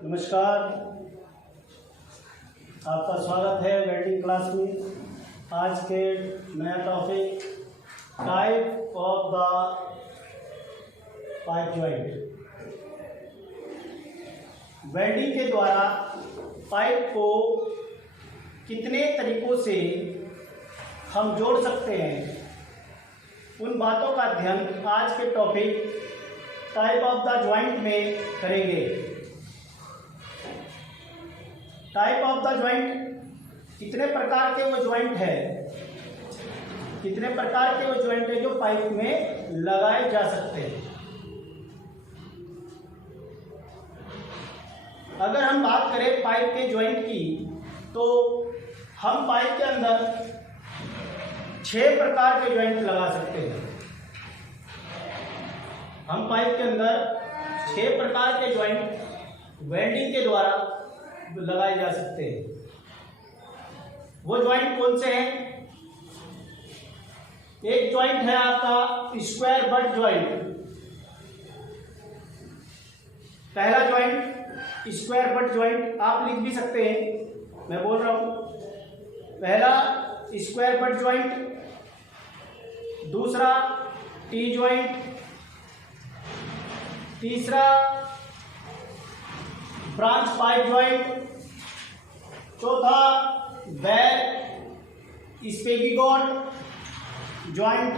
नमस्कार, आपका स्वागत है वेल्डिंग क्लास में। आज के नया topic type of the pipe joint. Welding के द्वारा पाइप को कितने तरीकों से हम जोड़ सकते हैं, उन बातों का अध्ययन आज के topic type of the joint में करेंगे। टाइप ऑफ द जॉइंट, कितने प्रकार के वो जॉइंट है, कितने प्रकार के वो जॉइंट है जो पाइप में लगाए जा सकते हैं। अगर हम बात करें पाइप के जॉइंट की, तो हम पाइप के अंदर 6 प्रकार के जॉइंट लगा सकते हैं। हम पाइप के अंदर 6 प्रकार के जॉइंट वेल्डिंग के द्वारा लगाए जा सकते हैं। वो जॉइंट कौन से हैं? एक जॉइंट है आपका स्क्वायर बट जॉइंट। पहला जॉइंट स्क्वायर बट जॉइंट, आप लिख भी सकते हैं, मैं बोल रहा हूं। पहला स्क्वायर बट जॉइंट, दूसरा टी जॉइंट, तीसरा ब्रांच पाइप जॉइंट, चौथा बैक स्पेगिगॉट जॉइंट,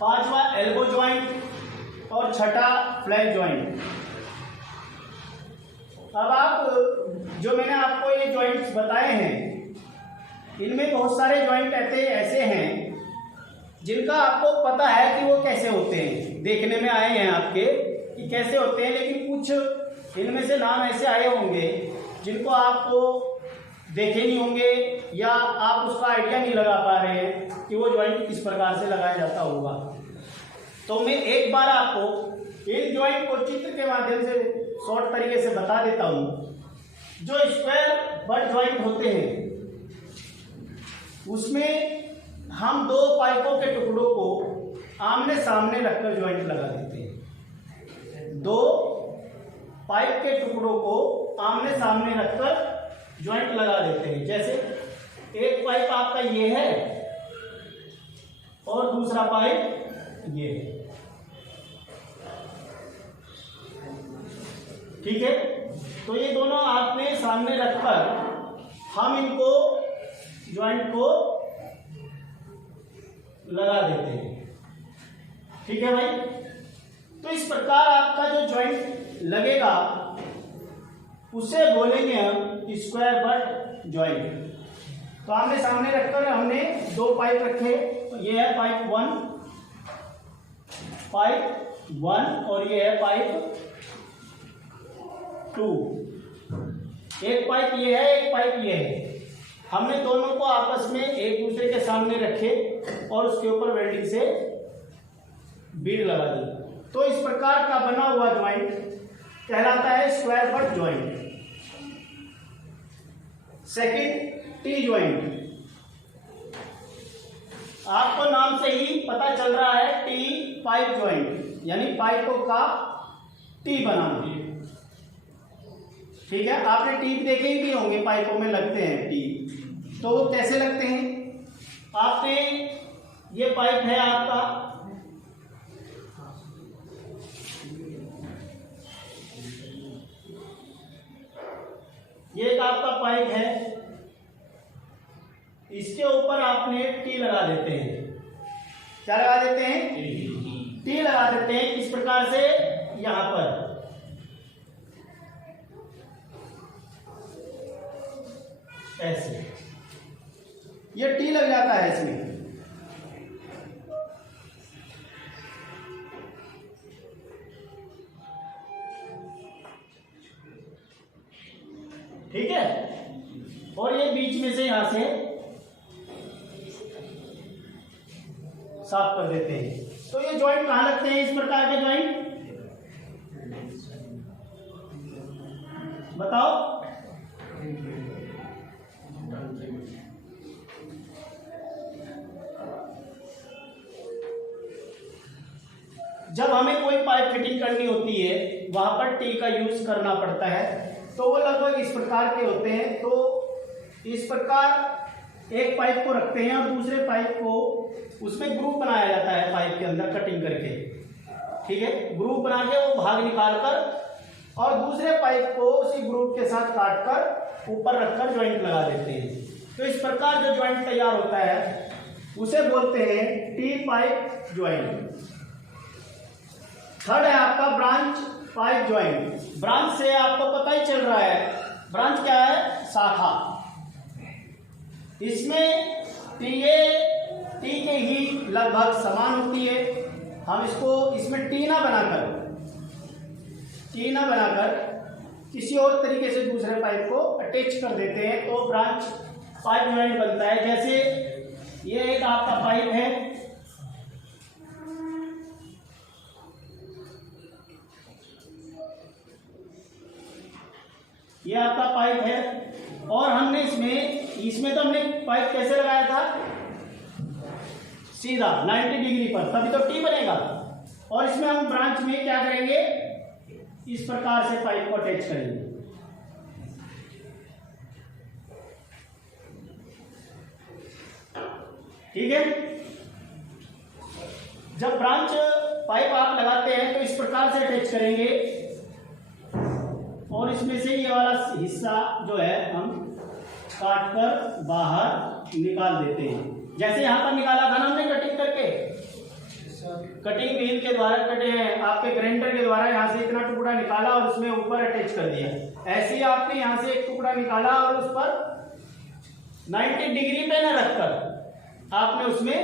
पांचवा एल्बो जॉइंट और छठा फ्लैग जॉइंट। अब आप जो मैंने आपको ये जॉइंट्स बताए हैं, इनमें बहुत सारे जॉइंट ऐसे हैं जिनका आपको पता है कि वो कैसे होते हैं, देखने में आए हैं आपके कि कैसे होते हैं, लेकिन कुछ इनमें से नाम ऐसे आए होंगे जिनको आपको देखे नहीं होंगे या आप उसका आइडिया नहीं लगा पा रहे हैं कि वो जॉइंट किस प्रकार से लगाया जाता होगा। तो मैं एक बार आपको इन जॉइंट को चित्र के माध्यम से शॉर्ट तरीके से बता देता हूं। जो स्क्वायर बट जॉइंट होते हैं, उसमें हम 2 पाइपों के टुकड़ों को आमने सामने रखकर जॉइंट लगा देते हैं। 2 पाइप के टुकड़ों को आमने सामने रखकर जॉइंट लगा देते हैं। जैसे एक पाइप आपका ये है और दूसरा पाइप ये है, ठीक है। तो ये दोनों आपने सामने रखकर हम इनको जॉइंट को लगा देते हैं, ठीक है भाई। तो इस प्रकार आपका जो जॉइंट लगेगा उसे बोलेंगे हम स्क्वायर बट जॉइंट। तो आमने सामने रखकर हमने 2 पाइप रखे, ये है पाइप 1 और ये है पाइप 2। एक पाइप ये है, एक पाइप ये है। हमने दोनों को आपस में एक दूसरे के सामने रखे और उसके ऊपर वेल्डिंग से बीड लगा दी। तो इस प्रकार का बना हुआ जॉइंट कहलाता है square butt joint. Second, T joint. आपको नाम से ही पता चल रहा है टी पाइप जॉइंट, यानी पाइपों का टी बनाना, ठीक है। आपने टी देखे भी होंगे, पाइपों में लगते हैं टी। तो वो कैसे लगते हैं? आपने ये पाइप है आपका, ये एक आपका पाइप है, इसके ऊपर आपने टी लगा देते हैं। क्या लगा देते हैं? टी लगा देते हैं। किस प्रकार से? यहां पर ऐसे ये टी लग जाता है इसमें, ठीक है। और ये बीच में से यहां से साफ कर देते हैं। तो ये जॉइंट कहां लगते हैं इस प्रकार के जॉइंट? बताओ। जब हमें कोई पाइप फिटिंग करनी होती है वहां पर टी का यूज करना पड़ता है। तो वो लगभग इस प्रकार के होते हैं। तो इस प्रकार एक पाइप को रखते हैं और दूसरे पाइप को उसमें ग्रुप बनाया जाता है पाइप के अंदर कटिंग करके, ठीक है। ग्रुप बना के वो भाग निकाल कर और दूसरे पाइप को उसी ग्रुप के साथ काट कर ऊपर रखकर ज्वाइंट लगा देते हैं। तो इस प्रकार जो ज्वाइंट तैयार होता है उसे बोलते हैं टी पाइप ज्वाइंट। थर्ड है आपका ब्रांच पाइप ज्वाइंट। ब्रांच से आपको पता ही चल रहा है, ब्रांच क्या है? शाखा। इसमें टी के ही लगभग समान होती है। हम इसको इसमें टीना बनाकर किसी और तरीके से दूसरे पाइप को अटैच कर देते हैं तो ब्रांच पाइप ज्वाइंट बनता है। जैसे ये एक आपका पाइप है, ये आपका पाइप है और हमने इसमें तो हमने पाइप कैसे लगाया था? सीधा 90 डिग्री पर, तभी तो टी बनेगा। और इसमें हम ब्रांच में क्या करेंगे? इस प्रकार से पाइप को अटैच करेंगे। ठीक है। जब ब्रांच पाइप आप लगाते हैं तो इस प्रकार से अटैच करेंगे और इसमें से ये वाला हिस्सा जो है हम काट कर बाहर निकाल देते हैं। जैसे यहाँ पर निकाला था ना हमने कटिंग करके, कटिंग व्हील के द्वारा कटे हैं, आपके ग्राइंडर के द्वारा यहाँ से इतना टुकड़ा निकाला और उसमें ऊपर अटैच कर दिया। ऐसे ही आपने यहाँ से एक टुकड़ा निकाला और उस पर 90 डिग्री पे न रखकर आपने उसमें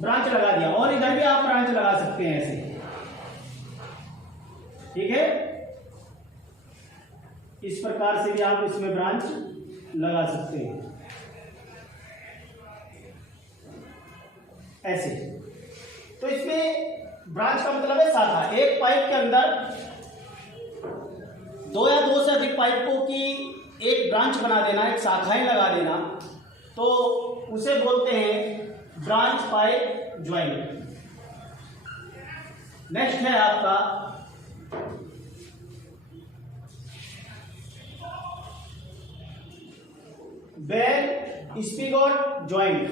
ब्रांच लगा दिया। और इधर भी आप ब्रांच लगा सकते हैं ऐसे, ठीक है। इस प्रकार से भी आप इसमें ब्रांच लगा सकते हैं ऐसे। तो इसमें ब्रांच का मतलब है शाखा। एक पाइप के अंदर दो या दो से अधिक पाइपों की एक ब्रांच बना देना, एक शाखाएं लगा देना, तो उसे बोलते हैं ब्रांच पाइप ज्वाइंट। नेक्स्ट है आपका बेल स्पिगोट ज्वाइंट।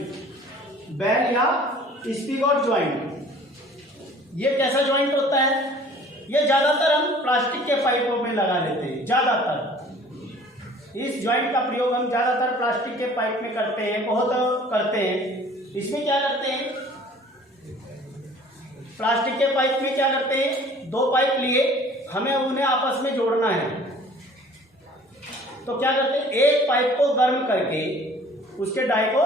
बेल या स्पिगोट ज्वाइंट, ये कैसा ज्वाइंट होता है? ये ज्यादातर हम प्लास्टिक के पाइपों में लगा लेते हैं। ज्यादातर इस ज्वाइंट का प्रयोग हम ज्यादातर प्लास्टिक के पाइप में करते हैं, बहुत करते हैं। इसमें क्या करते हैं? प्लास्टिक के पाइप में क्या करते हैं? दो पाइप लिए, हमें उन्हें आपस में जोड़ना है, तो क्या करते हैं? एक पाइप को गर्म करके उसके डाई को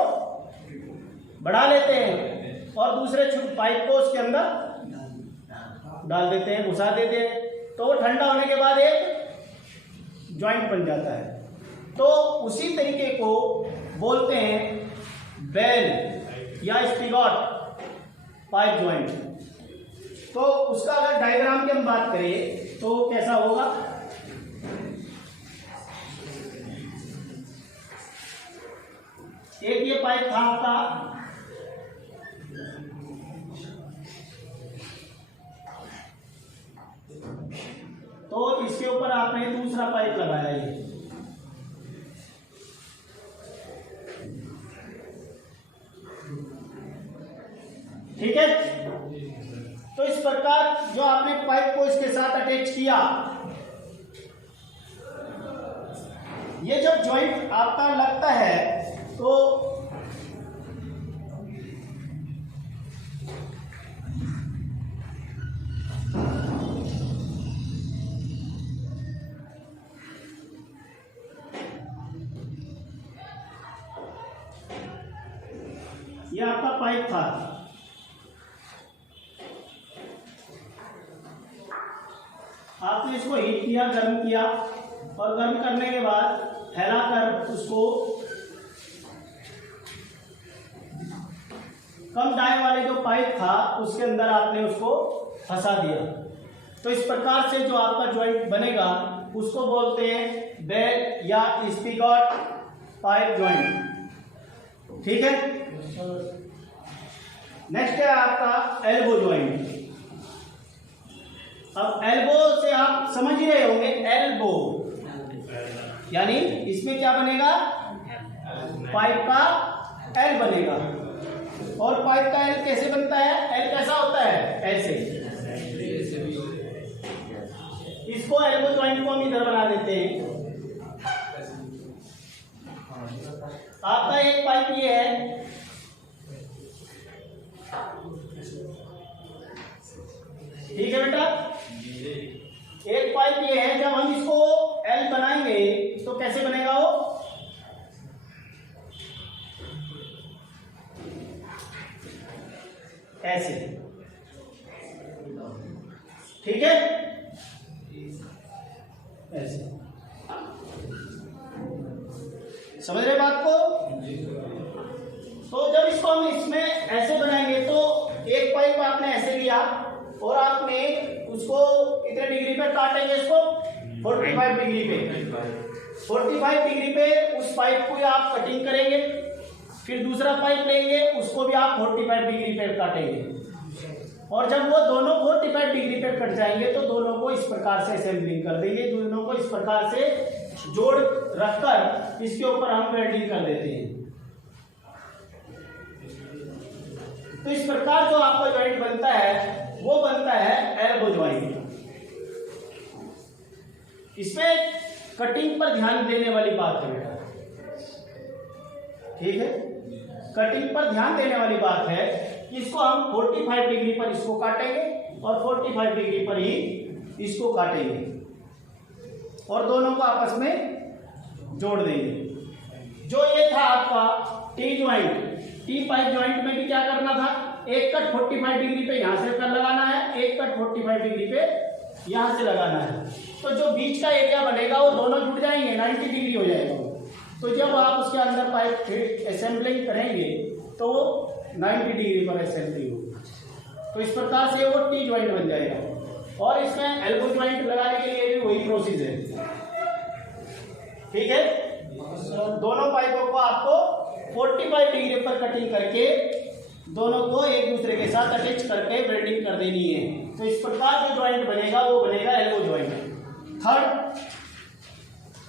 बढ़ा लेते हैं और दूसरे पाइप को उसके अंदर डाल देते हैं, घुसा देते हैं, तो वो ठंडा होने के बाद एक ज्वाइंट बन जाता है। तो उसी तरीके को बोलते हैं बेल या स्पिगोट पाइप ज्वाइंट। तो उसका अगर डायग्राम की हम बात करें तो कैसा होगा? एक ये पाइप था आपका, तो इसके ऊपर आपने दूसरा पाइप लगाया ये, ठीक है। तो इस प्रकार जो आपने पाइप को इसके साथ अटैच किया, ये जब ज्वाइंट आपका लगता है तो ये आपका पाइप था, आपने इसको हीट किया, गर्म किया और गर्म करने के बाद फैलाकर उसको कम डाई वाले जो पाइप था उसके अंदर आपने उसको फंसा दिया। तो इस प्रकार से जो आपका ज्वाइंट बनेगा उसको बोलते हैं बेल या स्पिगोट पाइप ज्वाइंट, ठीक है। नेक्स्ट है आपका एल्बो ज्वाइंट। अब एल्बो से आप समझ ही रहे होंगे, एल्बो यानी इसमें क्या बनेगा, पाइप का एल बनेगा। और पाइप का एल कैसे बनता है, एल कैसा होता है, ऐसे। इसको एल्बो जॉइंट को हम इधर बना देते हैं। आपका एक पाइप ये है, ठीक है बेटा, एक पाइप ये है। जब हम इसको एल बनाएंगे तो कैसे बनेगा वो, ऐसे, ठीक है, ऐसे। समझ रहे बात को। तो जब इसको हम इसमें ऐसे बनाएंगे तो एक पाइप आपने ऐसे लिया और आपने उसको कितने डिग्री पे काटेंगे, इसको 45 डिग्री पे। 45 डिग्री पे उस पाइप को आप कटिंग करेंगे, फिर दूसरा पाइप लेंगे, उसको भी आप 45 डिग्री पे काटेंगे। और जब वो दोनों 45 डिग्री पे कट जाएंगे तो दोनों को इस प्रकार से असेंबलिंग कर देंगे। दोनों को इस प्रकार से जोड़ रखकर इसके ऊपर हम वेल्डिंग कर देते हैं। तो इस प्रकार जो आपका जॉइंट बनता है वो बनता है एल्बो जॉइंट। इसमें कटिंग पर ध्यान देने वाली बात है बेटा, ठीक है, कटिंग पर ध्यान देने वाली बात है कि इसको हम 45 डिग्री पर इसको काटेंगे और 45 डिग्री पर ही इसको काटेंगे और दोनों को आपस में जोड़ देंगे। जो ये था आपका T joint, T pipe joint में भी क्या करना था, एक कट 45 डिग्री पे यहां से कर लगाना है, एक कट 45 डिग्री पे यहां से लगाना है। तो जो बीच का एरिया बनेगा वो दोनों जुड़ जाएंगे, 90 डिग्री हो जाएगा वो। तो जब आप उसके अंदर पाइप असेंबलिंग करेंगे तो वो 90 डिग्री पर असेंबलिंग होगी। तो इस प्रकार से वो टी ज्वाइंट बन जाएगा। और इसमें एल्बो ज्वाइंट लगाने के लिए भी वही प्रोसेस है, ठीक है। दोनों पाइपों को आपको 45 डिग्री पर कटिंग करके दोनों को एक दूसरे के साथ अटैच करके वेल्डिंग कर देनी है। तो इस प्रकार जो ज्वाइंट बनेगा वो बनेगा एल्बो ज्वाइंट। थर्ड,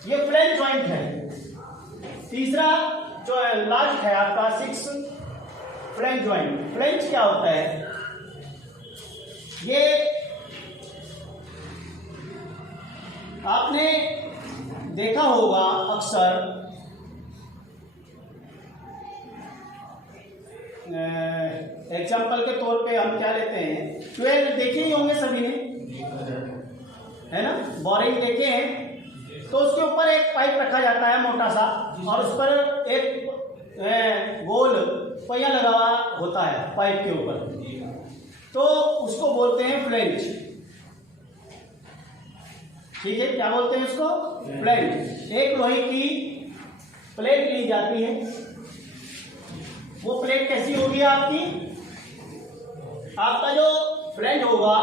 ये फ्लैंज ज्वाइंट है। तीसरा जो लास्ट है आपका 6 फ्लैंज ज्वाइंट। फ्लैंज क्या होता है, ये आपने देखा होगा अक्सर एग्जाम्पल के तौर पे हम क्या लेते हैं, ट्वेल देखे ही होंगे सभी ने, है ना, बोरिंग देखे हैं। तो उसके ऊपर एक पाइप रखा जाता है मोटा सा और उस पर एक गोल पहिया लगा हुआ होता है पाइप के ऊपर, तो उसको बोलते हैं फ्लैंज, ठीक है। क्या बोलते हैं उसको, फ्लैंज। एक लोहे की प्लेट ली जाती है, वो प्लेट कैसी होगी आपकी, आपका जो फ्लैंज होगा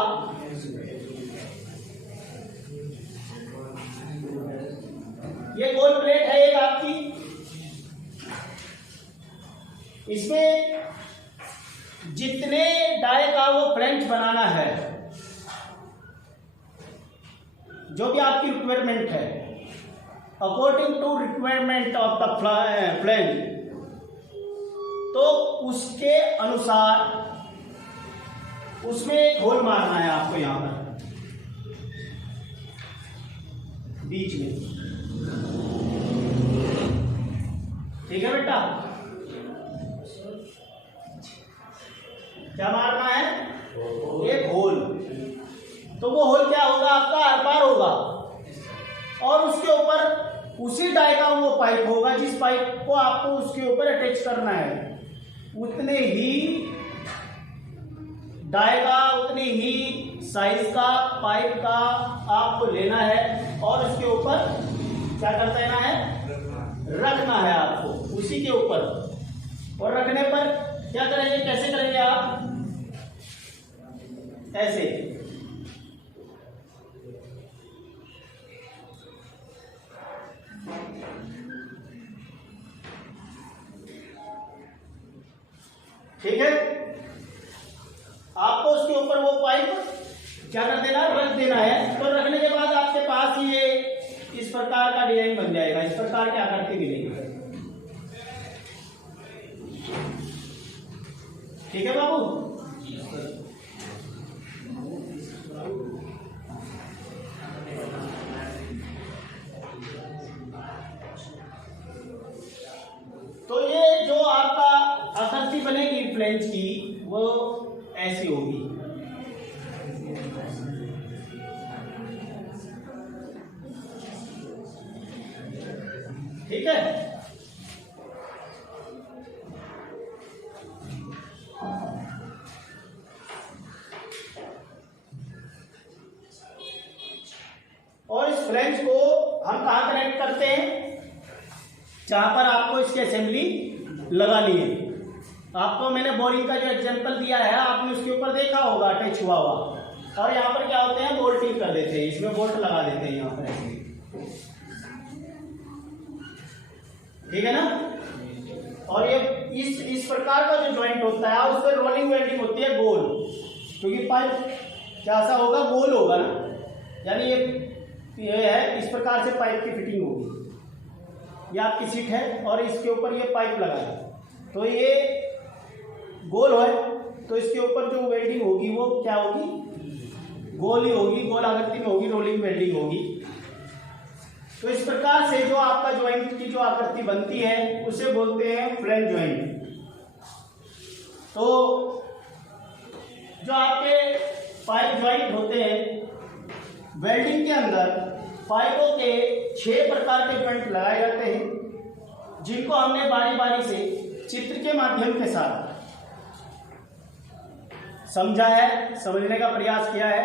ये गोल प्लेट है एक आपकी, इसमें जितने डाई का वो फ्लैंज बनाना है, जो भी आपकी रिक्वायरमेंट है, according to requirement of the flange, तो उसके अनुसार उसमें होल मारना है आपको यहां पर बीच में, ठीक है बेटा। क्या मारना है, एक होल। तो वो होल क्या होगा आपका, आर पार होगा और उसके ऊपर उसी डाई का वो पाइप होगा जिस पाइप को आपको उसके ऊपर अटैच करना है। उतने ही डाई का, उतनी ही साइज का पाइप का आपको लेना है और उसके ऊपर क्या कर देना है, रखना है आपको उसी के ऊपर। और रखने पर क्या करेंगे, कैसे करेंगे आप, ऐसे, ठीक है। आपको उसके ऊपर वो पाइप क्या कर देना, रख देना है। तो रखने के बाद आपके पास ये इस प्रकार का डिजाइन बन जाएगा, इस प्रकार की आकृति मिलेगी। ठीक है बाबू। तो ये जो आपका आकृति बनेगी फ्लेंज की वो ऐसी होगी। ठीक है। और इस फ्लेंज को हम कहाँ कनेक्ट करते हैं, जहां पर आपको इसकी असेंबली लगानी है। आपको मैंने बोरिंग का जो एग्जांपल दिया है आपने उसके ऊपर देखा होगा अटैच हुआ हुआ, और यहाँ पर क्या होते हैं, बोल्टिंग कर देते हैं, इसमें बोल्ट लगा देते हैं यहाँ पर ऐसे। ठीक है ना। और ये इस प्रकार का जो जॉइंट होता है उस पर रोलिंग वेल्डिंग होती है गोल, क्योंकि पाइप कैसा होगा, गोल होगा ना, यानी ये है, इस प्रकार से पाइप की फिटिंग होगी। ये आपकी सीट है और इसके ऊपर ये पाइप लगा है, तो ये गोल है, तो इसके ऊपर जो वेल्डिंग होगी वो क्या होगी, गोल ही होगी, गोल आकृति में होगी, रोलिंग वेल्डिंग होगी। तो इस प्रकार से जो आपका ज्वाइंट की जो आकृति बनती है उसे बोलते हैं फ्लेंज ज्वाइंट। तो जो आपके पाइप ज्वाइंट होते हैं, वेल्डिंग के अंदर पाइपों के 6 प्रकार के ज्वाइंट लगाए जाते हैं, जिनको हमने बारी बारी से चित्र के माध्यम के साथ समझा है, समझने का प्रयास किया है।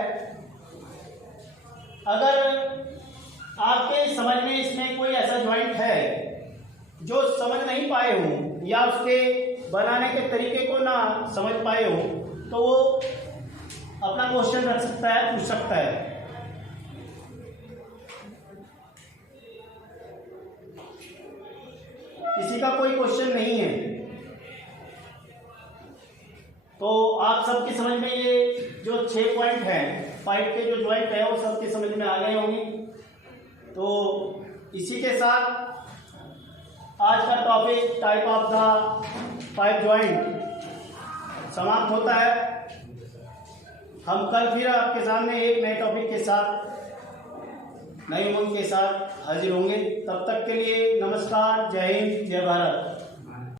अगर आपके समझ में इसमें कोई ऐसा ज्वाइंट है जो समझ नहीं पाए हो या उसके बनाने के तरीके को ना समझ पाए हो, तो वो अपना क्वेश्चन रख सकता है, पूछ सकता है। किसी का कोई क्वेश्चन नहीं है, तो आप सबकी समझ में ये जो 6 पॉइंट हैं पाइप के जो ज्वाइंट है वो सबकी समझ में आ गए होंगे। तो इसी के साथ आज का topic type of the pipe joint समाप्त होता है। हम कल फिर आपके सामने एक नए टॉपिक के साथ, नई उमंग के साथ हाजिर होंगे। तब तक के लिए नमस्कार, जय हिंद, जय भारत।